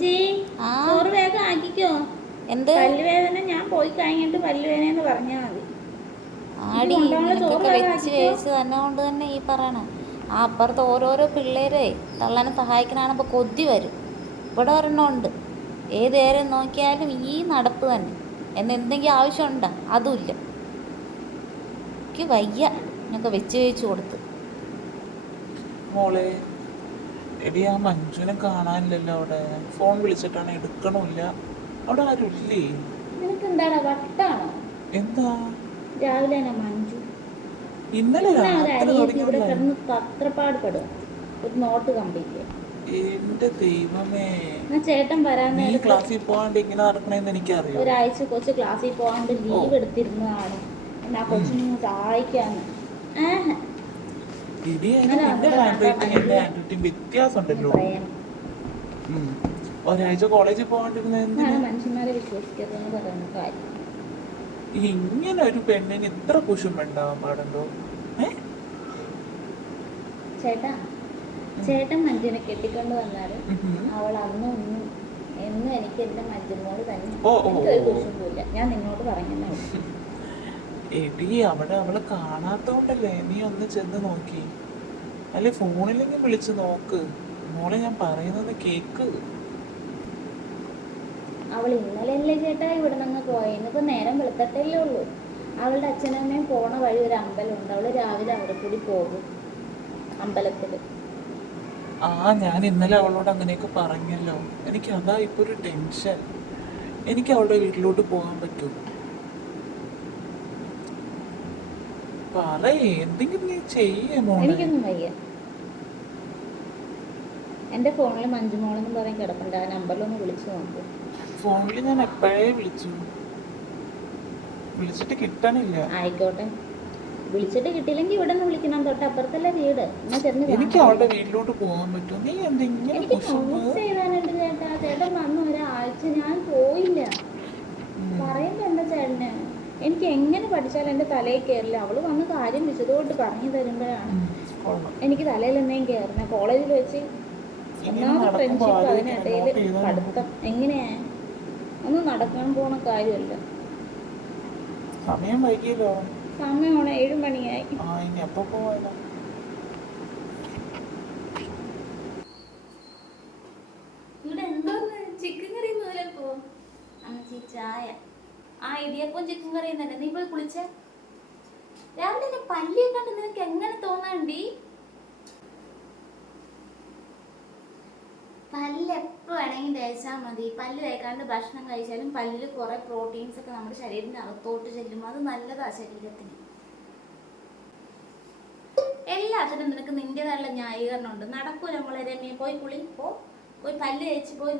ചേച്ചി ചോറ് വേഗം ആക്കിക്കോ. എന്ത് പല്ലുവേദന ഞാൻ പോയി കഴിഞ്ഞിട്ട് പല്ലുവേദന എന്ന് പറഞ്ഞാൽ മതി. ആടി നിനക്കൊക്കെ വെച്ച് വേവിച്ച് തന്നെ കൊണ്ട് തന്നെ ഈ പറയണം. ആ അപ്പുറത്ത് ഓരോരോ പിള്ളേരെ തള്ളാനെ സഹായിക്കണാണിപ്പോൾ കൊതി വരും. ഇവിടെ ഒരെണ്ണം ഉണ്ട്, ഏത് നേരം നോക്കിയാലും ഈ നടപ്പ് തന്നെ. എന്തെങ്കിലും ആവശ്യമുണ്ടോ? അതുമില്ല. എനിക്ക് വയ്യ. ഞങ്ങൾക്ക് വെച്ച് വേവിച്ച് കൊടുത്ത്. മോളെ എടി ആ മഞ്ജുവിനെ കാണാനില്ലല്ലോ അവിടെ. ഫോൺ വിളിച്ചിട്ടാണ് എടുക്കണമില്ല. അവിടെ ആരും ഇല്ലേ? നിനക്ക് എന്താടാ വട്ടാണോ? എന്താ രാവിലെ മഞ്ജു ഇന്നലെ ഇവിടെ കിടന്ന് പത്രപ്പാടുപെടും ഒരു നോട്ട് കംപ്ലീറ്റ്. എന്റെ ദൈവമേ, ചേട്ടൻ വരാൻ ക്ലാസ്സിൽ പോകാണ്ട് ഇങ്ങനെ നടക്കണേന്ന് എനിക്കറിയാം. ഒരാഴ്ച കൊച്ചു ക്ലാസ്സിൽ പോകാണ്ട് ലീവ് എടുത്തിരുന്നതാണ് എന്നാ കൊച്ചിനെ സഹായിക്കാന്ന്. വ്യത്യാസമുണ്ടല്ലോ. ഒരാഴ്ച കോളേജിൽ പോകാണ്ടിരുന്ന മനുഷ്യന്മാരെ വിശ്വസിക്കരുതെന്ന് പറയുന്ന കാര്യം. ഇങ്ങനെ ഒരു പെണ്ണിന് ഇത്ര കുശുമ്പുണ്ടാവാൻ പാടുണ്ടോ? ചേട്ടൻ മഞ്ജുവിനെ കെട്ടിക്കൊണ്ട് വന്നാലും അവൾ അന്നും ഒന്നും എന്നും എനിക്ക് എന്റെ മഞ്ജുനോട് തന്നെ എനിക്കൊരു കുശുമ്പില്ല. ഞാൻ നിന്നോട് പറഞ്ഞേ. എടി അവിടെ അവളെ കാണാത്തോണ്ടല്ലേ നീ ഒന്ന് ചെന്ന് നോക്കി. അല്ലെ ഫോണിലെങ്കിലും വിളിച്ച് നോക്ക്. മോളെ ഞാൻ പറയുന്നത് കേക്ക്. അവൾ ഇന്നലെയല്ലേ ചേട്ടാ ഇവിടെ നിന്ന് പോയി. ഇന്നിപ്പോ നേരം വെളുത്തട്ടല്ലേ ഉള്ളൂ. അവളുടെ അച്ഛനമ്മയും പോണ വഴി ഒരു അമ്പലമുണ്ട്. അവള് രാവിലെ അവിടെ കൂടി പോകും അമ്പലത്തില്. ഞാൻ ഇന്നലെ അവളോട് അങ്ങനെയൊക്കെ പറഞ്ഞല്ലോ. എനിക്ക് അതാ ഇപ്പൊ ഒരു ടെൻഷൻ. എനിക്ക് അവളുടെ വീട്ടിലോട്ട് പോകാൻ പറ്റുമോ? പറയേ, എന്തെങ്കിലും നീ ചെയ്യേ മോളെ. എനിക്കൊന്നും വയ്യ. എന്റെ ഫോണിൽ മഞ്ജുമോളെന്ന് പറയാൻ കിടപ്പുണ്ട്. ആ നമ്പറിലൊന്ന് വിളിച്ചു നോക്കും. ഫോണിൽ ഞാൻ എപ്പോഴേ വിളിച്ചു, വിളിച്ചിട്ട് കിട്ടണില്ല. ആയിക്കോട്ടെ, വിളിച്ചിട്ട് കിട്ടിയില്ലെങ്കിൽ ഇവിടെ നിന്ന് വിളിക്കണം. തൊട്ടപ്പുറത്തല്ലേ വീട്. എനിക്ക് അവളുടെ വീട്ടിലോട്ട് പോകാൻ പറ്റും. നീ എന്തെങ്കിലും എനിക്ക് ചെയ്താനുണ്ട് ചേട്ടാ. ചേട്ടൻ വന്നു ഒരാഴ്ച ഞാൻ പോയില്ല. പറയുമ്പോ എന്താ ചേട്ടന്? എനിക്ക് എങ്ങനെ പഠിച്ചാലും എന്റെ തലയിൽ കയറില്ല. അവള് വന്ന് കാര്യം വിശദമായിട്ട് പറഞ്ഞു തരുമ്പോഴാണ് എനിക്ക് തലയിൽ എന്തെങ്കിലും കയറുന്ന. കോളേജിൽ വെച്ച് ഒന്നാമത് ഫ്രണ്ട്ഷിപ്പ്, അതിനിടയിൽ പഠിത്തം. എങ്ങനെയാ ഒന്നും നടക്കാൻ പോണ കാര്യമല്ല. സമയം വൈകിയല്ലോ. സമയമാണ് 7 മണിയായി. ഇവിടെ എന്തോന്ന് ചിക്കൻ കറി നൂലപ്പോ അമ്മച്ചി ചായ. ഇടിയപ്പം ചിക്കൻ കറി തന്നെ. നീ പോയി കുളിച്ച. രാവിലെ പല്ലിയെ കണ്ട് നിനക്ക് എങ്ങനെ തോന്നാണ്ടി? പല്ല് എപ്പോൾ വേണമെങ്കിൽ തേച്ചാൽ മതി. പല്ല് തേക്കാണ്ട് ഭക്ഷണം കഴിച്ചാലും പല്ലിൽ കുറെ പ്രോട്ടീൻസ് ഒക്കെ നമ്മുടെ ശരീരത്തിന് അകത്തോട്ട് ചെല്ലും. അത് നല്ലതാ ശരീരത്തിന്. എല്ലാത്തിനും നിനക്ക് നിന്റേതായുള്ള ന്യായീകരണം ഉണ്ട്. നടക്കൂല നമ്മളെ രമ്യ. പോയി കുളി, പോയി പല്ല് തേച്ച് പോയി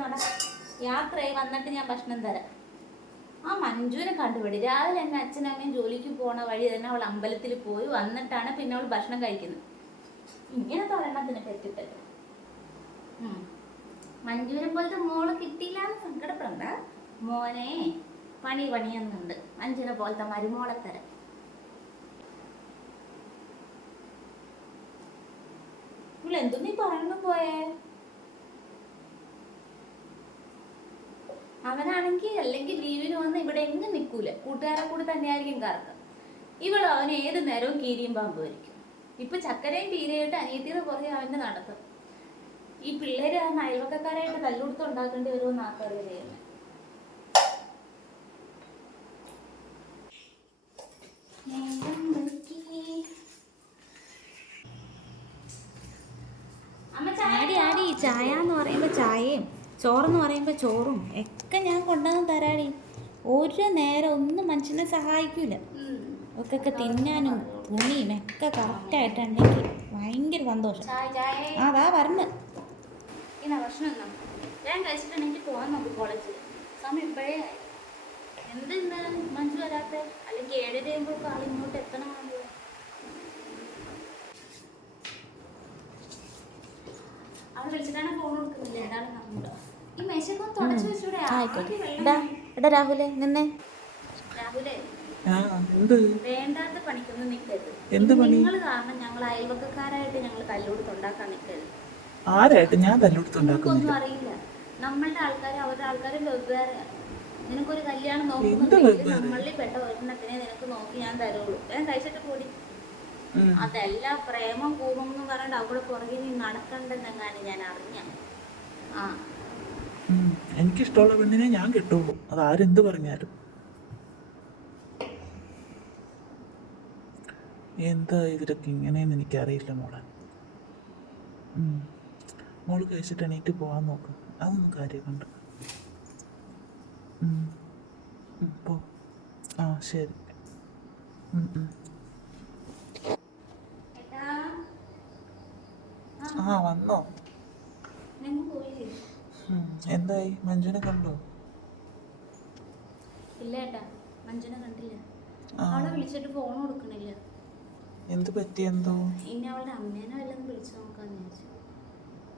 യാത്രയായി വന്നിട്ട് ഞാൻ ഭക്ഷണം തരാം. ആ മഞ്ജുവിനെ കണ്ടുപിടി. രാവിലെ എന്നെ അച്ഛനമ്മയും ജോലിക്ക് പോണ വഴി തന്നെ അവൾ അമ്പലത്തിൽ പോയി വന്നിട്ടാണ് പിന്നെ അവൾ ഭക്ഷണം കഴിക്കുന്നത്. ഇങ്ങനത്തെ ഒരെണ്ണത്തിന് പറ്റിട്ടല്ലോ. മഞ്ജുവിനെ പോലത്തെ മോള് കിട്ടിയില്ലാന്ന് സങ്കടപ്പെടണ്ട മോനെ. പണിയെന്നുണ്ട്. മഞ്ജുവിനെ പോലത്തെ മരുമോളെ തരാം. എന്തു നീ പറഞ്ഞു പോയേ? അവനാണെങ്കിൽ അല്ലെങ്കിൽ ലീവിന് വന്ന് ഇവിടെ എങ്ങും നിൽക്കൂല. കൂട്ടുകാരെ കൂടി തന്നെയായിരിക്കും കറക്കം. ഇവളോ അവന് ഏത് നേരവും കീരിയും പാമ്പുമായിരിക്കും. ഇപ്പൊ ചക്കരയും തീരയായിട്ട് അനിയത്തിയുടെ പുറകെ അവന്റെ നടത്തും. ഈ പിള്ളേര് അയൽവക്കക്കാരായിട്ട് തല്ലുകൊടുത്ത് ഉണ്ടാക്കേണ്ടി വരുമെന്ന് ആൾക്കാര് ചെയ്യുന്നത്. ചായ എന്ന് പറയുമ്പോൾ ചായയും ചോറെന്ന് പറയുമ്പോൾ ചോറും ഒക്കെ ഞാൻ കൊണ്ടുവന്ന് തരാടി. ഒരു നേരം ഒന്നും മനുഷ്യനെ സഹായിക്കൂല. ഒക്കെ തിന്നാനും തുണിയും ഒക്കെ കറക്റ്റായിട്ടുണ്ടെങ്കിൽ ഭയങ്കര സന്തോഷം. അതാ പറഞ്ഞു. ഭക്ഷണം ഞാൻ കഴിച്ചിട്ടുണ്ടെങ്കിൽ പോകാൻ നോക്കും കോളേജിൽ. സമയം ഇപ്പോഴേ ആയി. എന്ത് ഇന്ന് മഞ്ജു വരാത്ത? അല്ലെങ്കിൽ 7:30 ആകുമ്പോൾ ആൾ ഇങ്ങോട്ട് എത്തണമല്ലോ. അവൾ വിളിച്ചിട്ടാണ് ഫോൺ കൊടുക്കുന്നില്ല. എന്താണ് പറഞ്ഞോ? ഈ മേശയൊക്കെ തുടച്ചു വെച്ചൂടെ? എടാ രാഹുലേ, നിന്നെ രാഹുലേ, വേണ്ടാത്ത പണിക്കൊന്നും നിൽക്കരുത്. നിങ്ങൾ കാരണം ഞങ്ങൾ അയൽവക്കക്കാരായിട്ട് ഞങ്ങൾ തല്ലുകൊടുത്തുണ്ടാക്കാൻ നിൽക്കരുത്. ആരായിട്ട്? ഞാൻ തല്ലുകൊടുത്തുണ്ടാക്കുന്നില്ല. അറിയില്ല. നമ്മളുടെ ആൾക്കാർ അവരുടെ ആൾക്കാർ വെവ്വേറെ. നിനക്കൊരു കല്യാണം എന്ത് നോക്കുന്നുണ്ടെങ്കിൽ വെവ്വേറെ? നമ്മളിൽ പെട്ട ഒരെണ്ണത്തിനെ നിനക്ക് നോക്കി ഞാൻ തരുള്ളൂ. ഞാൻ കഴിച്ചിട്ട് കൂടി. ഉം. അതല്ല പ്രേമം കൂപം എന്ന് പറഞ്ഞിട്ട് അവിടെ പുറകെ നീ നടക്കണ്ടെന്നെങ്ങാനും ഞാൻ അറിഞ്ഞ. ആ എനിക്കിഷ്ടമുള്ള പെണ്ണിനെ ഞാൻ കിട്ടുള്ളൂ, അത് ആരെന്ത് പറഞ്ഞാലും. എന്താ ഇവരൊക്കെ ഇങ്ങനെയെന്ന് എനിക്കറിയില്ല മോളെ. മോള് കഴിച്ചിട്ട് എണീറ്റ് പോകാൻ നോക്ക്, അതൊന്നും കാര്യമുണ്ട്. പോ. ആ ശരി. ഏട്ടാ, ആ വന്നോ? നിങ്ങൾ പോയില്ലേ? എന്തായി, മഞ്ജുനെ കണ്ടോ? ഇല്ല ഏട്ടാ, മഞ്ജുനെ കണ്ടില്ല. ആ. അവളെ വിളിച്ചിട്ട് ഫോൺ കൊടുക്കണില്ല. എന്ത് പറ്റിയെന്തോ? ഇനി അവളുടെ അമ്മേനെ വല്ലതും വിളിച്ചു നോക്കാന്ന് വിചാരിച്ചു.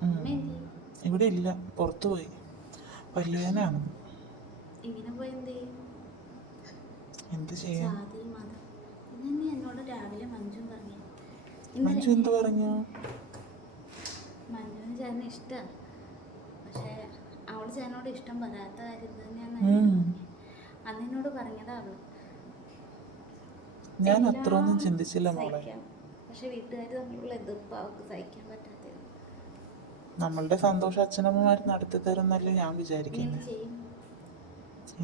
ഉം. അമ്മ എന്തി? ഇവിടെ ഇല്ല, പുറത്തു പോയി. പല്ലുവേദനയാണ്. ഇങ്ങനെ പോയി എന്ത് ചെയ്യും? എന്ത് ചെയ്യാൻ? ജാതി മതം ഇതന്നെ എന്നോട് രാവിലെ മഞ്ജു പറഞ്ഞു. മഞ്ജു എന്ത് പറഞ്ഞു? മഞ്ജുവിന് ചേട്ടന് ഇഷ്ടമാണ്, പക്ഷേ അവള് ചേട്ടനോട് ഇഷ്ടം പറയാത്ത കാര്യം ഇത് തന്നെയാണ് അന്ന് എന്നോട് പറഞ്ഞതാ അവള്. ഞാൻ അത്രയൊന്നും ചിന്തിച്ചില്ല മോളെ. പക്ഷെ വീട്ടുകാർ തമ്മിലുള്ള എതിർപ്പ് അവർക്ക് സഹിക്കാൻ പറ്റാത്തത്. നമ്മളുടെ സന്തോഷം അച്ഛനമ്മമാർ നടത്തി തരുന്നല്ലേ ഞാൻ നീ വിചാരിക്കുന്നത്. എന്ത് ചെയ്യും?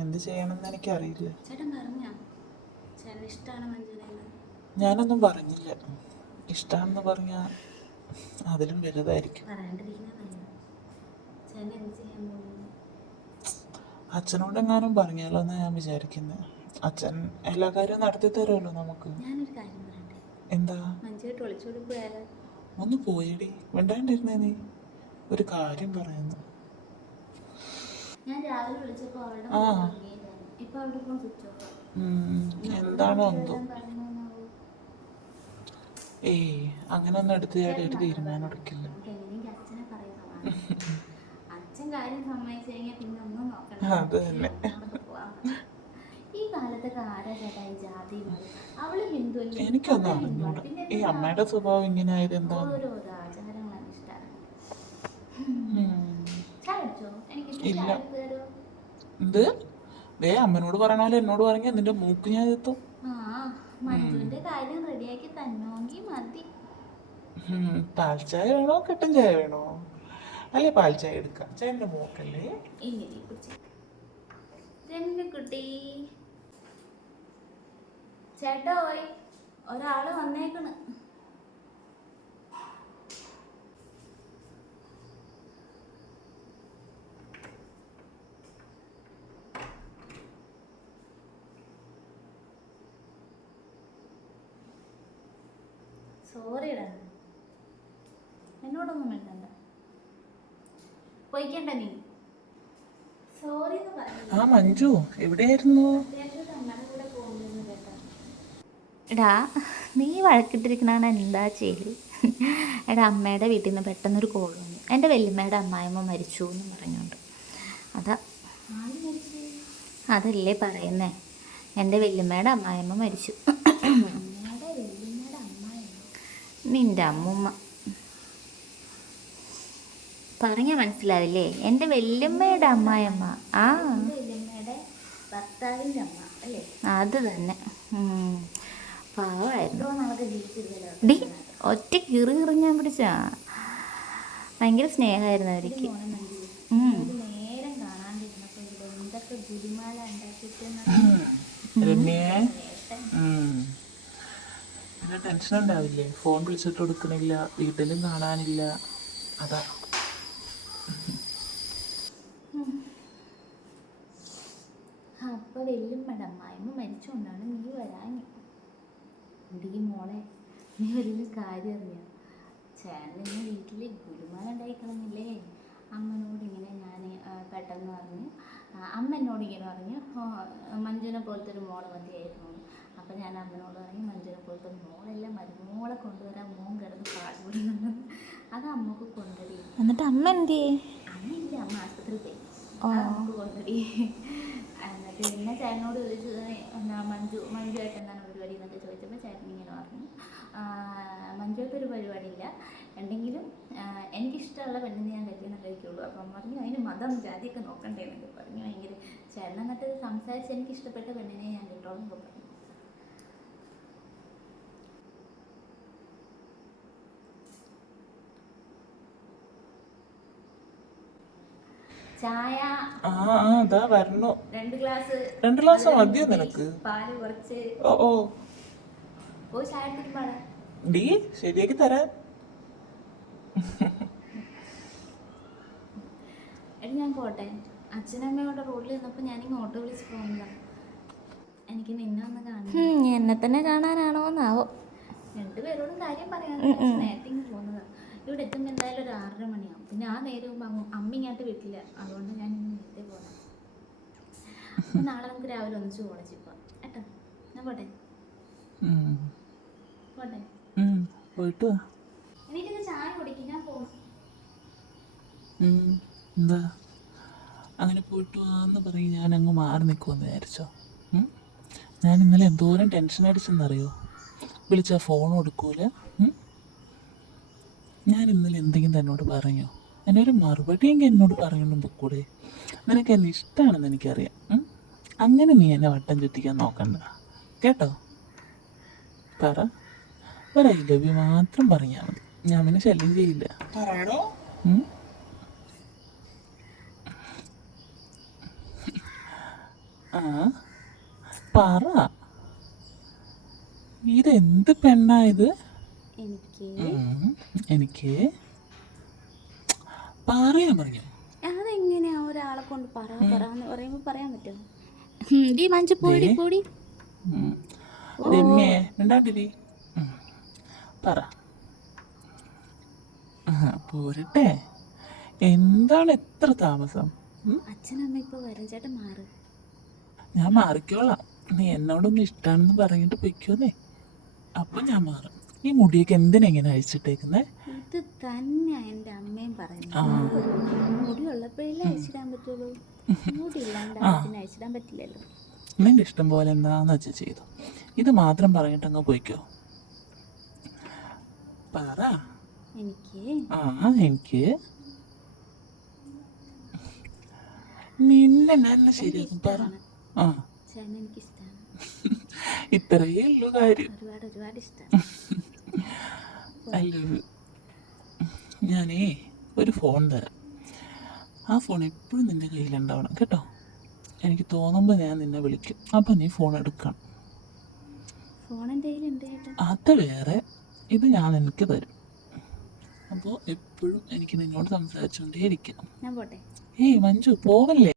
എന്ത് ചെയ്യണമെന്ന് എനിക്കറിയില്ല. ചേട്ടൻ പറഞ്ഞോ ചേട്ടന് ഇഷ്ടമാണ് മഞ്ജുവിനെ? ഞാനൊന്നും പറഞ്ഞില്ല. ഇഷ്ടമാണെന്ന് പറഞ്ഞാൽ അതിലും വലുതായിരിക്കും. പറയാണ്ടിരിക്കുന്ന നല്ലത്. ചേട്ടൻ എന്ത് ചെയ്യാൻ പോകുന്നു? അച്ഛനോടെങ്ങാനും പറഞ്ഞാലോ എന്നാ ഞാൻ വിചാരിക്കുന്നത്. അച്ഛൻ എല്ലാ കാര്യവും നടത്തി തരുമല്ലോ നമുക്ക്. ഞാനൊരു കാര്യം പറയട്ടെ? എന്താ? മഞ്ജുവായിട്ട് ഒളിച്ചോടി പോയാലോ? ഒന്ന് പോയടി, മിണ്ടാണ്ടിരുന്നേ നീ. ഒരു കാര്യം പറയുന്നു. ഞാൻ രാവിലെ വിളിച്ചപ്പോൾ അവളുടെ ആ. ഫോൺ ഇറങ്ങിയതാണ്. ഇപ്പൊ അവളുടെ ഫോൺ സ്വിച്ച് ഓഫ്. എന്താണോ എന്തോ. അങ്ങനൊന്നും എടുത്ത് ചാടി ഒരു തീരുമാനം എടുക്കില്ല. എനിക്ക് അച്ഛനെ പറയുന്നതാണ്. അച്ഛൻ കാര്യം സമ്മതിച്ചു കഴിഞ്ഞാൽ പിന്നെ ഒന്നും നോക്കണ്ട. അത് തന്നെ. നമുക്ക് പോവാം. ഈ കാലത്തൊക്കെ ആരാ ചേട്ടാ ഈ ജാതി മതം? അവള് ഹിന്ദു അല്ലേ? എനിക്കൊന്നും അവള് ഹിന്ദു. അറിഞ്ഞൂടാ. പിന്നെ ഈ അമ്മയുടെ സ്വഭാവം ഇങ്ങനെ ആയത് എന്താ? ഓരോരോ ആചാരങ്ങളാണ് ഇഷ്ടമാണ്. ചായ കുടിച്ചോ? എനിക്ക് ഇല്ല. ചായ എടുത്ത് തരുമോ? എന്ത്? അമ്മനോട് പറയണ പോലെ എന്നോട് പറഞ്ഞ നിന്റെ മൂക്ക് ഞാൻ എത്തും. ആ മഞ്ജുവിന്റെ കാര്യം റെഡിയാക്കി തന്നോങ്കി മതി. പാൽ ചായ വേണോ കട്ടൻ ചായ വേണോ? അല്ലെ പാൽ ചായ എടുക്കാം. ചേട്ടൻ്റെ മൂക്കല്ലേ? ഇങ്ങനെ കുടിച്ചു. കുട്ടി ചേട്ടോയ്, ഒരാള് വന്നേക്കണ്. സോറിടാ, എന്നോടൊന്നും വേണ്ടണ്ട. പോയിക്കണ്ട നീ. സോറി എന്ന് പറഞ്ഞു. ആ മഞ്ജു എവിടെയായിരുന്നു? എടാ നീ വഴക്കിട്ടിരിക്കണാണ് എന്താ ചെയ്യല്? എടാ അമ്മയുടെ വീട്ടിൽ നിന്ന് പെട്ടെന്നൊരു കോൾ വന്നു. എൻ്റെ വല്യമ്മയുടെ അമ്മായിമ്മ മരിച്ചു എന്ന് പറഞ്ഞുകൊണ്ട്. അതല്ലേ പറയുന്നേ, എൻ്റെ വല്യമ്മയുടെ അമ്മായിമ്മ മരിച്ചു. നിൻ്റെ അമ്മൂമ്മ പറഞ്ഞ മനസ്സിലാവില്ലേ? എൻ്റെ വല്യമ്മയുടെ അമ്മായിമ്മ. ആ ഭർത്താവിൻ്റെ അമ്മ അല്ലേ? അത് തന്നെ. പാവമായിരുന്നു. ഡി ഒറ്റ കിറി ഞാൻ പിടിച്ചാ. ഭയങ്കര സ്നേഹമായിരുന്നു അവർക്ക്. പിന്നെ ടെൻഷൻ ഉണ്ടാവില്ലേ? ഫോൺ വിളിച്ചിട്ട് കൊടുക്കണില്ല, വീട്ടിലും കാണാനില്ല. അതാ. അപ്പൊ വല്യമ്മയുടെ അമ്മായിമ്മ മരിച്ചുകൊണ്ടാണ് നീ വരാൻ. ഇടീ മോളെ, നീ വലിയ കാര്യം അറിയാം. ചേട്ടന് വീട്ടിൽ ഗുരുമാല ഉണ്ടായി കളഞ്ഞില്ലേ? അമ്മനോട് ഇങ്ങനെ ഞാൻ പെട്ടെന്ന് പറഞ്ഞു. അമ്മ എന്നോട് ഇങ്ങനെ പറഞ്ഞു, മഞ്ജുവിനെ പോലത്തെ ഒരു മോളെ മതിയായിരുന്നു. അപ്പം ഞാൻ അമ്മനോട് പറഞ്ഞു, മഞ്ജുവിനെ പോലത്തെ മോളെല്ലാം മരുമോളെ കൊണ്ടുവരാൻ മോൻ കിടന്ന് പാടുപെടുന്നു. അത് അമ്മക്ക് കൊണ്ടുവരി. എന്നിട്ട് അമ്മ എന്ത്? അമ്മ ഇല്ല, അമ്മ ആശുപത്രിയിൽ പോയി. അമ്മക്ക് കൊണ്ടുവരി. എന്നിട്ട് പിന്നെ ചേട്ടനോട് ചോദിച്ചു, മഞ്ജുവായിട്ട് എന്താണ് പരിപാടി എന്നൊക്കെ ചോദിച്ചപ്പോൾ ചേട്ടൻ ഇങ്ങനെ പറഞ്ഞു, മഞ്ജുവായിട്ടൊരു പരിപാടിയില്ല, എന്തെങ്കിലും എനിക്കിഷ്ടമുള്ള പെണ്ണിനെ ഞാൻ കല്യാണം കഴിക്കുള്ളൂ. അപ്പം പറഞ്ഞു അതിന് മതം ജാതിയൊക്കെ നോക്കണ്ടേ എന്നൊക്കെ പറഞ്ഞു. ഭയങ്കര ചേട്ടൻ എന്നിട്ട് സംസാരിച്ച് എനിക്ക് ഇഷ്ടപ്പെട്ട പെണ്ണിനെ ഞാൻ കിട്ടോളം എന്നൊക്കെ പറഞ്ഞു. ചായ ആ ആ അതാ വരണു. 2 ഗ്ലാസ്. 2 ഗ്ലാസ് മതിയോ നിനക്ക്? പാല് കുറച്ച്. ഓ ഓ പോയി ചായ എടുത്തിട്ട് ഡീ ശരിയാക്കി തരാം. എടി ഞാൻ പോട്ടെ. അച്ഛനമ്മയോടെ റോഡിൽ നിന്നപ്പോൾ ഞാനിങ്ങ് ഓട്ടോ വിളിച്ച് പോകുന്നതാണ്. എനിക്ക് നിന്നെ ഒന്ന് കാണാം. എന്നെ തന്നെ കാണാനാണോന്നാവോ. 2 പേരോടും കാര്യം പറയാൻ നേരത്തെ ഇങ്ങ് പോകുന്നതാണ്. ഇവിടെ എത്തുമ്പോൾ എന്തായാലും ഒരു 6:30 മണിയാവും. പിന്നെ ആ നേരം മുമ്പ് അമ്മ ഇങ്ങോട്ട് വീട്ടില്ല. അതുകൊണ്ട് ഞാൻ ഇന്ന് നേരത്തെ പോകാം. അപ്പം നാളെ നമുക്ക് രാവിലെ ഒന്നിച്ച് കോളേജിൽ പോവാം കേട്ടോ. ഞാൻ പോട്ടെ പോട്ടെ. പോയിട്ട് വാ. എനിക്കിത് ചായ കുടിക്കും. ഞാൻ പോകും. എന്താ അങ്ങനെ പോയിട്ട് വാന്ന് പറയും ഞാൻ അങ്ങ് മാറി നിൽക്കുമെന്ന് വിചാരിച്ചോ? ഞാൻ ഇന്നലെ എന്തോരം ടെൻഷൻ അടിച്ചെന്നറിയോ? വിളിച്ചാൽ ഫോൺ കൊടുക്കൂല. ഞാൻ ഇന്നലെ എന്തെങ്കിലും തന്നോട് പറഞ്ഞോ? എന്നെ ഒരു മറുപടിയെങ്കിൽ എന്നോട് പറയണം പൊക്കൂടെ? നിനക്ക് എന്നെ ഇഷ്ടമാണെന്ന് എനിക്കറിയാം. അങ്ങനെ നീ എന്നെ വട്ടം ചുറ്റിക്കാൻ നോക്കണ്ട കേട്ടോ. പറ, ഒരു ഐ ലവ് യു മാത്രം പറഞ്ഞാൽ മതി. ഞാൻ പിന്നെ ശല്യം ചെയ്യില്ല. പറയണോ? ആ പറ. ഇതെന്ത് പെണ്ണായത്? എനിക്ക് പറയാൻ പറഞ്ഞു. അതെങ്ങനെയാ ഒരാളെ കൊണ്ട് പറയാന്ന് പറയുമ്പോൾ പറയാൻ പറ്റുമോ? ഡീ മഞ്ചു പോടി പോടി. രമ്യേ മിണ്ടാണ്ടിരി. പറ. പോരട്ടെ. എന്താണ് എത്ര താമസം? അച്ഛനമ്മ ഇപ്പൊ വരും. ചേട്ടൻ മാറ്. ഞാൻ മാറിക്കോളാം. നീ എന്നോടൊന്നും ഇഷ്ടാണെന്ന് പറഞ്ഞിട്ട് പൊയ്ക്കോന്നേ. അപ്പൊ ഞാൻ മാറും. ഈ മുടിയൊക്കെ എന്തിനെങ്ങനെ അഴിച്ചിട്ടേക്കുന്നേ? ഇത് തന്നെയാ എൻ്റെ അമ്മയും പറയുന്നത്. മുടി ഉള്ളപ്പോഴല്ലേ അഴിച്ചിടാൻ പറ്റുള്ളൂ. മുടി ഇല്ലാണ്ട് അഴിച്ചിടാൻ പറ്റില്ലല്ലോ. നിന്റെ ഇഷ്ടം പോലെ എന്താന്ന് വെച്ചാൽ ചെയ്തു. ഇത് മാത്രം പറഞ്ഞിട്ട് അങ്ങ് പോയിക്കോ. പറ. എനിക്ക് നിന്നെ നല്ല ശരിയാക്കും. പറ. ഇത്രയേ ഉള്ളൂ കാര്യം. ഒരുപാട് ഇഷ്ടം. അല്ല, ഞാനേ ഒരു ഫോൺ തരാം. ആ ഫോൺ എപ്പോഴും നിന്റെ കയ്യിലുണ്ടാവണം കേട്ടോ. എനിക്ക് തോന്നുമ്പോൾ ഞാൻ നിന്നെ വിളിക്കും. അപ്പം നീ ഫോൺ എടുക്കണം. അത് വേറെ, ഇത് ഞാൻ നിനക്ക് തരും. അപ്പോൾ എപ്പോഴും എനിക്ക് നിന്നോട് സംസാരിച്ചുകൊണ്ടേ ഇരിക്കണം. ഞാൻ പോട്ടെ. ഏയ് മഞ്ജു പോകല്ലേ.